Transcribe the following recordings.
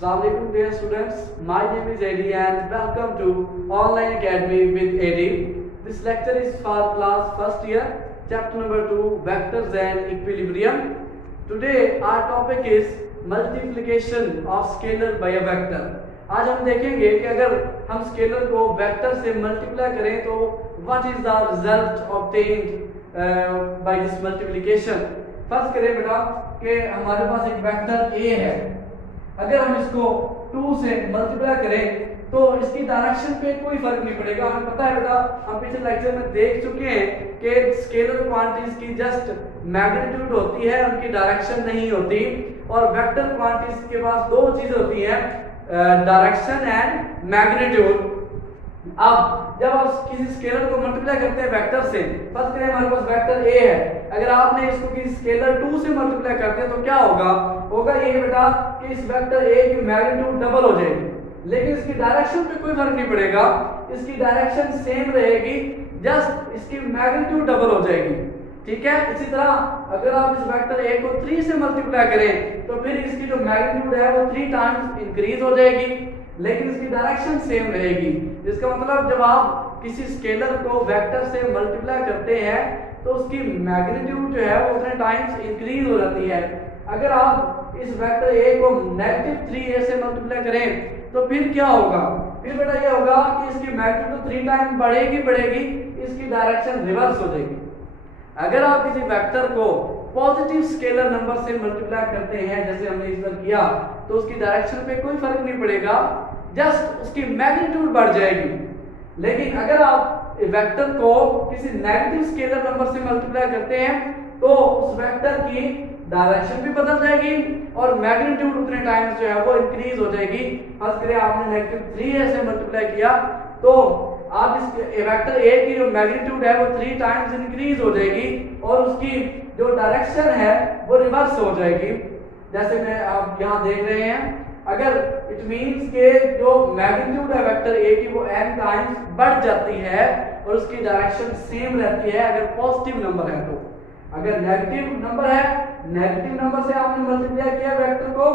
Assalamualaikum dear students, my name is Eddie and welcome to Online Academy with Eddie. This lecture is for class first year, chapter number 2, Vectors and Equilibrium. Today our topic is multiplication of scalar by a vector. आज हम देखेंगे कि अगर हम scalar को vector से multiply करें तो what is the result obtained by this multiplication. First करें बेटा कि हमारे पास एक वेक्टर a है, अगर हम इसको 2 से मल्टीप्लाई करें तो इसकी डायरेक्शन पे कोई फर्क नहीं पड़ेगा। हमें पता है बेटा, हम पिछले लेक्चर में देख चुके हैं कि स्केलर क्वांटिटीज की जस्ट मैग्नीट्यूड होती है, उनकी डायरेक्शन नहीं होती। और वेक्टर क्वांटिटीज के पास दो चीज होती हैं, डायरेक्शन एंड मैग्नीट्यूड। अब जब आप किसी स्केलर को मल्टीप्लाई करते हैं वेक्टर से, फर्स्ट करें हमारे पास वेक्टर a है, अगर आपने इसको किसी स्केलर 2 से मल्टीप्लाई करते हैं तो क्या होगा ये बेटा कि इस वेक्टर a की मैग्नीट्यूड डबल हो जाएगी, लेकिन इसकी डायरेक्शन पे कोई फर्क नहीं पड़ेगा, इसकी डायरेक्शन सेम रहेगी, जस्ट इसकी मैग्नीट्यूड डबल हो जाएगी। ठीक है, इसी तरह अगर आप इस वेक्टर a को 3 से मल्टीप्लाई करें तो फिर इसकी जो मैग्नीट्यूड है वो 3 टाइम्स इंक्रीज हो जाएगी, लेकिन इसकी डायरेक्शन सेम रहेगी। इसका मतलब जब आप किसी स्केलर को वेक्टर से मल्टीप्लाई करते हैं तो उसकी मैग्नीट्यूड जो है वो उतने टाइम्स इंक्रीज हो जाती है। अगर आप इस वेक्टर a को -3a से मल्टीप्लाई करें तो फिर क्या होगा, फिर बेटा ये होगा कि इसकी मैग्नीट्यूड 3 टाइम बढ़ेगी, इसकी डायरेक्शन रिवर्स हो जाएगी। अगर आप किसी वेक्टर को पॉजिटिव स्केलर नंबर से मल्टीप्लाई करते हैं जैसे हमने इस बार किया, तो उसकी डायरेक्शन पे कोई फर्क नहीं पड़ेगा, जस्ट उसकी मैग्नीट्यूड बढ़ जाएगी। लेकिन अगर आप वेक्टर को किसी नेगेटिव स्केलर नंबर से मल्टीप्लाई करते हैं तो उस वेक्टर की डायरेक्शन भी बदल जाएगी और मैग्नीट्यूड उतने टाइम्स जो है वो इंक्रीज हो जाएगी। फर्स्ट करें आपने -3a से मल्टीप्लाई किया तो आप इस वेक्टर a की जो मैग्नीट्यूड है वो 3 टाइम्स इंक्रीज हो जाएगी और उसकी जो डायरेक्शन है वो रिवर्स हो जाएगी, जैसे मैं आप यहाँ देख रहे हैं। अगर इट मींस के जो मैग्नीट्यूड है वेक्टर a की वो n टाइम्स बढ़ जाती है और उसकी डायरेक्शन सेम रहती है अगर पॉजिटिव नंबर है। तो अगर नेगेटिव नंबर है, नेगेटिव नंबर से आपने मल्टीप्लाई किया वेक्टर को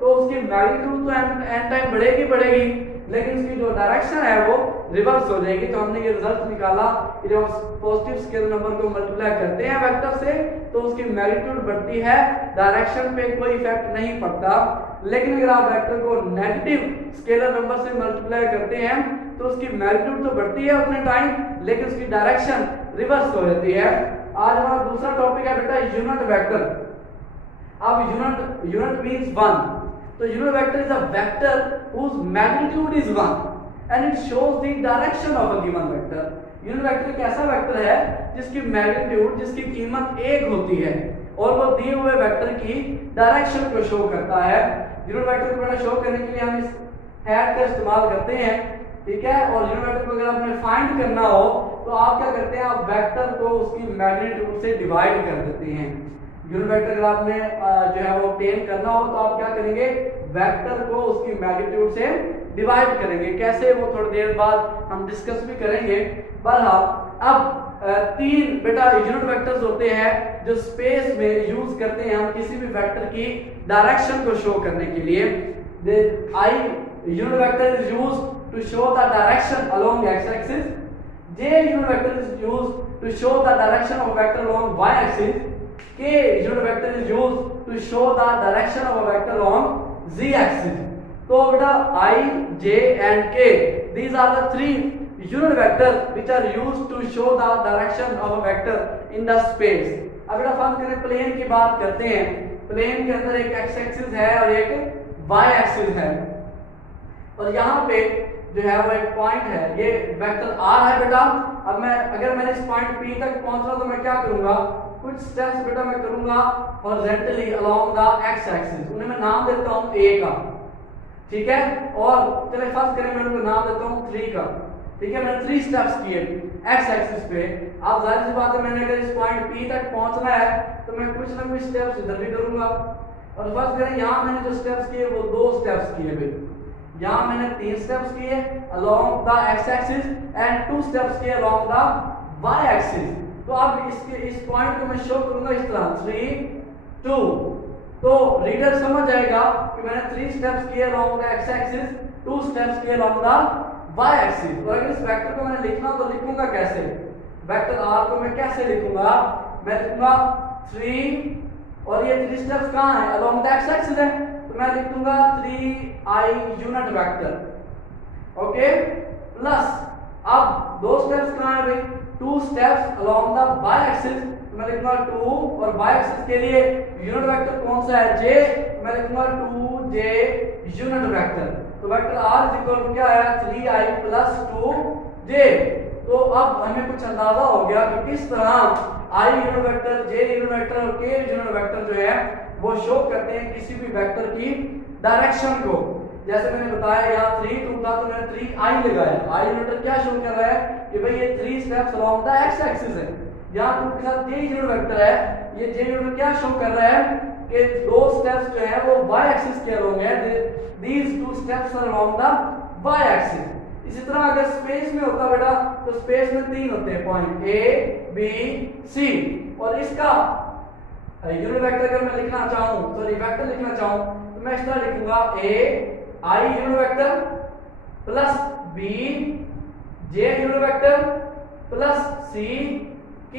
तो उसकी मैग्नीट्यूड तो n टाइम बढ़ेगी, लेकिन उसकी जो डायरेक्शन है वो रिवर्स हो जाएगी। तो हमने ये रिजल्ट निकाला कि जब पॉजिटिव स्केलर नंबर को मल्टीप्लाई करते हैं वेक्टर से तो उसकी मैग्नीट्यूड बढ़ती है, डायरेक्शन पे कोई इफेक्ट नहीं पड़ता। लेकिन अगर आप वेक्टर को नेगेटिव स्केलर नंबर से मल्टीप्लाई करते हैं तो उसकी मैग्नीट्यूड तो बढ़ती है उतने टाइम, लेकिन उसकी डायरेक्शन रिवर्स हो जाती है। आज हमारा दूसरा टॉपिक है बेटा यूनिट वेक्टर। अब यूनिट मींस 1, तो unit vector is a vector whose magnitude is 1 and it shows the direction of a given vector। Unit vector एक ऐसा वेक्टर है जिसकी मैग्नीट्यूड, जिसकी कीमत 1 होती है और वो दिए हुए वेक्टर की डायरेक्शन को शो करता है। यूनिट वेक्टर को शो करने के लिए हम इस हैट का इस्तेमाल करते हैं, ठीक है। और यूनिट वेक्टर को अगर आपने फाइंड करना हो तो आप क्या करते हैं, आप वेक्टर को उसकी मैग्नीट्यूड से डिवाइड कर देते हैं। यूनिट वेक्टर अगर आपने जो है वो ऑब्टेन करना हो तो आप क्या करेंगे, वेक्टर को उसकी मैग्नीट्यूड से डिवाइड करेंगे। कैसे, वो थोड़ी देर बाद हम डिस्कस भी करेंगे। बहरहाल अब 3 बेटा यूनिट वेक्टर्स होते हैं जो स्पेस में यूज करते हैं हम किसी भी वेक्टर की डायरेक्शन को शो करने के लिए। Unit vector is used to show the direction along the x-axis. J unit vector is used to show the direction of a vector along y-axis. K unit vector is used to show the direction of a vector along z-axis. तो बेटा I, J and K, these are the 3 unit vectors which are used to show the direction of a vector in the space. अब बेटा first करें plane की बात करते हैं। Plane के अंदर एक x-axis है और एक y-axis है और यहाँ पे जो है वो एक पॉइंट है, ये वेक्टर r है बेटा। अब अगर मैंने इस पॉइंट P तक पहुंचना तो मैं क्या करूंगा, कुछ स्टेप्स बेटा मैं करूंगा horizontally along the x axis, उन्हें मैं नाम देता हूं a का, ठीक है। और चलिए फर्स्ट करें, मैं उनको नाम देता हूं 3 का, ठीक है। मैंने 3 स्टेप्स किए x एक्सिस पे। अब जाहिर सी बात है मैंने अगर इस पॉइंट P तक पहुंचना है तो मैं कुछ ना कुछ स्टेप्स इधर भी करूंगा। और फर्स्ट करें यहाँ मैंने जो स्टेप्स किए वो 2 स्टेप्स किए भाई, यहाँ मैंने 3 स्टेप्स किए along the x axis and 2 steps किए along the y axis। तो अब इस पॉइंट को मैं शो करूंगा इस तरह 3 2 तो रीडर समझ जाएगा कि मैंने 3 स्टेप्स किए along the x axis, 2 steps किए अलोंग द वाई एक्सिस। और अगर इस वेक्टर को मैंने लिखना तो लिखूंगा कैसे? वेक्टर आर को मैं कैसे लिखूंगा? मैं लिखूंगा 3 और ये 3 स्टेप्स कहां है? अलोंग द एक्स एक्सिस है, तो मैं लिख दूंगा 3i unit vector, okay, plus अब 2 स्टेप्स कहां है भाई? 2 steps along the Y axis, तो मैं लिखूंगा 2 और वाई एक्सिस के लिए यूनिट वेक्टर कौन सा है? j, मैं लिखूंगा 2j यूनिट वेक्टर। तो vector r is equal to क्या है? 3i plus 2j। तो अब हमें कुछ अंदाजा हो गया कि किस तरह i unit vector, j unit vector और k यूनिट वेक्टर जो है वो शो करते हैं किसी भी वेक्टर की डायरेक्शन को। जैसे मैंने बताया यहाँ 3 2 था तो मैंने 3i लगाया। i यूनिट क्या शो कर रहा है कि भाई ये 3 steps along the x axis है। यहाँ 2 के साथ j यूनिट वेक्टर है, ये j यूनिट क्या शो कर रहा है कि 2 स्टेप्स जो है वो y एक्सिस के अलोंग है। these 2 steps are along the y axis। इसी तरह अगर स्पेस में होता बेटा तो स्पेस में 3 होते हैं पॉइंट a b c, और इसका यूनिट वेक्टर अगर मैं लिखना चाहूं, सॉरी वेक्टर लिखना चाहूं, तो मैं इस तरह लिखूंगा a i unit vector plus b j unit vector plus c k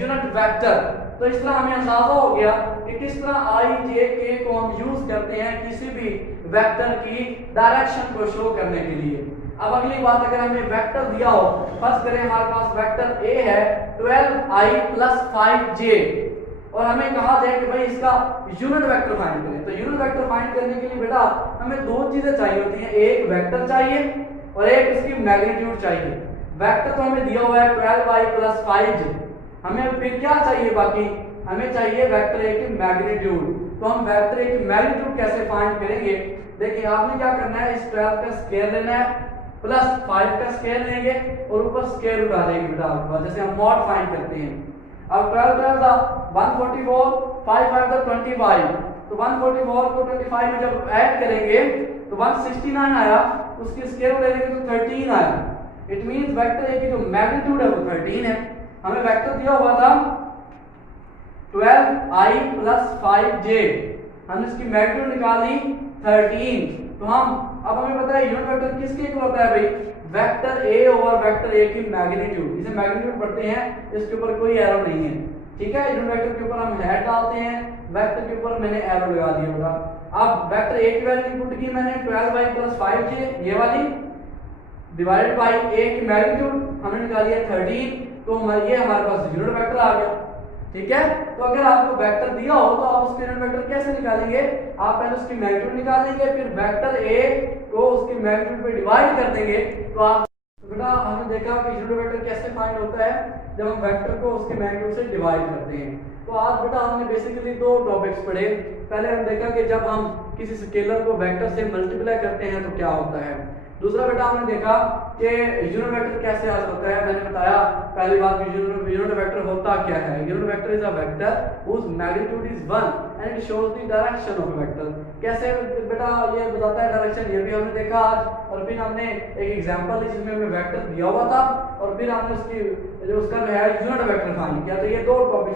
unit vector. तो इस तरह हमें अंदाजा हो गया कि किस तरह i j k को हम यूज करते हैं किसी भी वेक्टर की डायरेक्शन को शो करने के लिए। अब अगली बात, अगर हमें वेक्टर दिया हो, फर्स्ट करें हमारे पास वेक्टर a है 12i प्लस 5j, और हमें कहा जाए कि भाई इसका यूनिट वेक्टर फाइंड करें। तो यूनिट वेक्टर फाइंड करने के लिए बेटा हमें 2 चीजें चाहिए होती हैं, एक वेक्टर चाहिए और एक इसकी मैग्नीट्यूड चाहिए। वेक्टर तो हमें दिया हुआ है 12i प्लस 5j, हमें फिर क्या चाहिए? बाकी हमें चाहिए वेक्टर a की मैग्नीट्यूड। तो हम वेक्टर a की मैग्नीट्यूड कैसे फाइंड करेंगे? देखिए आपने क्या करना है, इस 12 का स्क्वायर लेना है प्लस 5 का स्क्वायर लेंगे और ऊपर स्क्वायर रूट आ जाएगी बेटा आपके पास, जैसे हम मॉड फाइंड करते हैं। अब 12 था 144, 5 5 था 25, तो 144 को 25 में जब ऐड करेंगे तो 169 आया, उसकी स्क्वायर रूट लेंगे तो 13 आया। इट मींस वेक्टर a की जो मैग्नीट्यूड है वो 13 है। हमें वेक्टर दिया हुआ था 12i प्लस 5j, हमने इसकी मैग्नीट्यूड निकाली 13। तो हम अब हमें पता है यूनिट वेक्टर किसके इक्वल होता है भाई? Vector a over vector a की मैग्नीट्यूड। इसे मैग्नीट्यूड पढ़ते हैं, इसके ऊपर कोई एरो नहीं है, ठीक है। यूनिट वेक्टर के ऊपर हम हेड डालते हैं, वेक्टर के ऊपर मैंने एरो लगा दिया होगा। अब वेक्टर a की वैल्यू पुट की मैंने 12i प्लस 5j, ये वाली डिवाइडेड बाय a की मैग्नीट्यूड हमने निकाली है 13, तो ये हमारे पास यूनिट वेक्टर आ गया, ठीक है। तो अगर आपको वेक्टर दिया हो तो आप उसके यूनिट वेक्टर कैसे निकालेंगे? आप पहले उसकी मैग्नीट्यूड निकालेंगे, फिर वेक्टर a को उसकी मैग्नीट्यूड पे डिवाइड कर देंगे। तो आप बेटा हमने देखा कि यूनिट वेक्टर कैसे फाइंड होता है जब हम वेक्टर को उसके मैग्नीट्यूड से डिवाइड करते हैं। तो आज बेटा हमने बेसिकली 2 टॉपिक्स पढ़े। पहले हम देखा कि जब हम किसी स्केलर को वेक्टर से मल्टीप्लाई करते हैं तो क्या होता है। दूसरा बेटा हमने देखा कि यूनिट वेक्टर कैसे हासिल होता है। मैंने बताया पहली बात कि यूनिट वेक्टर होता क्या है। Unit vector is a vector whose magnitude is 1 and it shows the direction of a vector। कैसे बेटा ये बताता है डायरेक्शन, ये भी हमने देखा आज। और फिर हमने एक एग्जांपल ली जिसमें हमें वेक्टर दिया हुआ था और फिर हमने उसका जो है यूनिट वेक्टर फाइंड किया। तो ये 2 टॉपिक